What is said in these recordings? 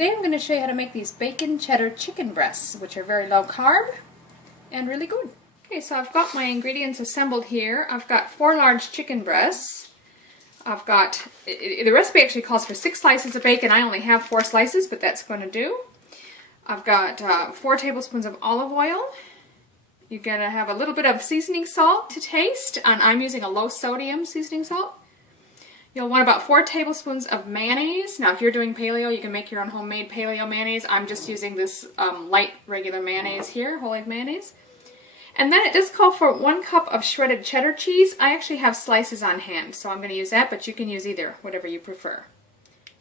Today I'm going to show you how to make these bacon cheddar chicken breasts, which are very low carb and really good. Okay, so I've got my ingredients assembled here. I've got 4 large chicken breasts. I've got, the recipe actually calls for 6 slices of bacon. I only have 4 slices, but that's going to do. I've got 4 tablespoons of olive oil. You're going to have a little bit of seasoning salt to taste, and I'm using a low sodium seasoning salt. You'll want about 4 tablespoons of mayonnaise. Now if you're doing paleo, you can make your own homemade paleo mayonnaise. I'm just using this light regular mayonnaise here, whole egg mayonnaise. And then it does call for 1 cup of shredded cheddar cheese. I actually have slices on hand, so I'm going to use that, but you can use either, whatever you prefer.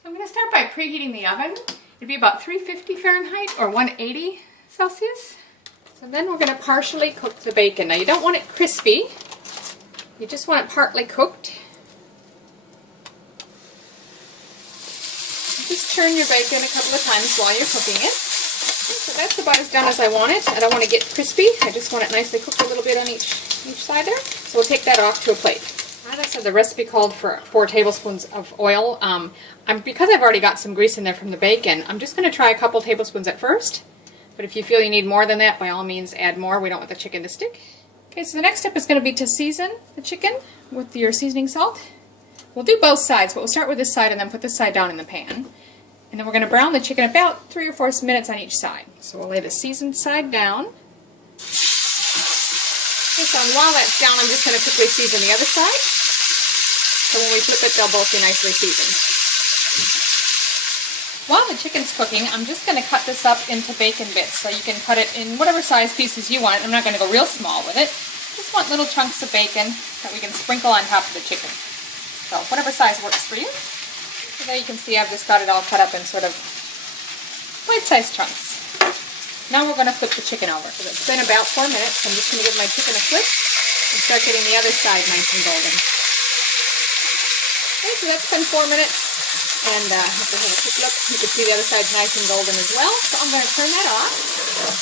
So I'm going to start by preheating the oven. It'd be about 350 Fahrenheit or 180 Celsius. So then we're going to partially cook the bacon. Now you don't want it crispy, you just want it partly cooked. Just turn your bacon a couple of times while you're cooking it. So that's about as done as I want it. I don't want to get crispy. I just want it nicely cooked a little bit on each side there. So we'll take that off to a plate. As I said, the recipe called for 4 tablespoons of oil. Because I've already got some grease in there from the bacon, I'm just going to try a couple tablespoons at first. But if you feel you need more than that, by all means add more. We don't want the chicken to stick. Okay, so the next step is going to be to season the chicken with your seasoning salt. We'll do both sides, but we'll start with this side and then put this side down in the pan. And then we're going to brown the chicken about 3 or 4 minutes on each side. So we'll lay the seasoned side down. Okay, so while that's down, I'm just going to quickly season the other side. So when we flip it, they'll both be nicely seasoned. While the chicken's cooking, I'm just going to cut this up into bacon bits. So you can cut it in whatever size pieces you want. I'm not going to go real small with it. Just want little chunks of bacon that we can sprinkle on top of the chicken. So whatever size works for you. So there you can see I've just got it all cut up in sort of bite-sized chunks. Now we're going to flip the chicken over. So it's been about 4 minutes. I'm just going to give my chicken a flip and start getting the other side nice and golden. Okay, so that's been 4 minutes. And if we have a quick look, you can see the other side's nice and golden as well. So I'm going to turn that off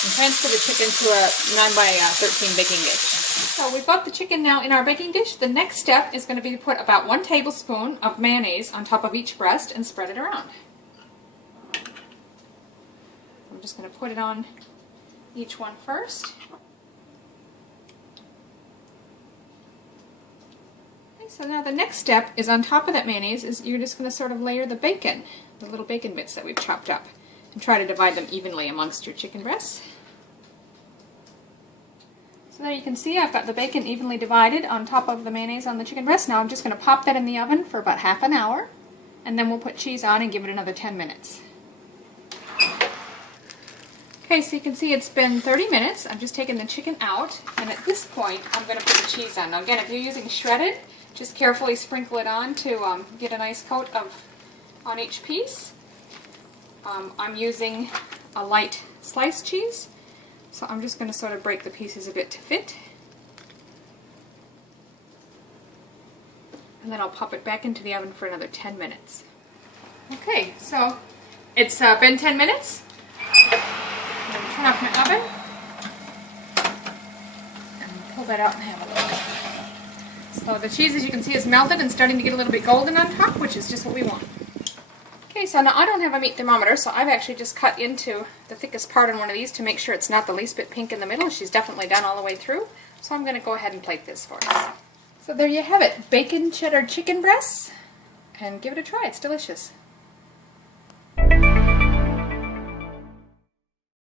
and transfer the chicken to a 9x13 baking dish. So we've got the chicken now in our baking dish. The next step is going to be to put about 1 tablespoon of mayonnaise on top of each breast and spread it around. I'm just going to put it on each one first. Okay, so now the next step is on top of that mayonnaise is you're just going to sort of layer the bacon, the little bacon bits that we've chopped up, and try to divide them evenly amongst your chicken breasts. So there you can see I've got the bacon evenly divided on top of the mayonnaise on the chicken breast. Now I'm just going to pop that in the oven for about half an hour, and then we'll put cheese on and give it another 10 minutes. Okay, so you can see it's been 30 minutes. I've just taken the chicken out, and at this point I'm going to put the cheese on. Now again, if you're using shredded, just carefully sprinkle it on to get a nice coat on each piece. I'm using a light sliced cheese. So I'm just going to sort of break the pieces a bit to fit. And then I'll pop it back into the oven for another 10 minutes. Okay, so it's been 10 minutes. I'm going to turn off my oven and pull that out and have a look. So the cheese, as you can see, is melted and starting to get a little bit golden on top, which is just what we want. Okay, so now I don't have a meat thermometer, so I've actually just cut into the thickest part on one of these to make sure it's not the least bit pink in the middle. She's definitely done all the way through. So I'm going to go ahead and plate this for us. So there you have it, bacon cheddar chicken breasts, and give it a try. It's delicious.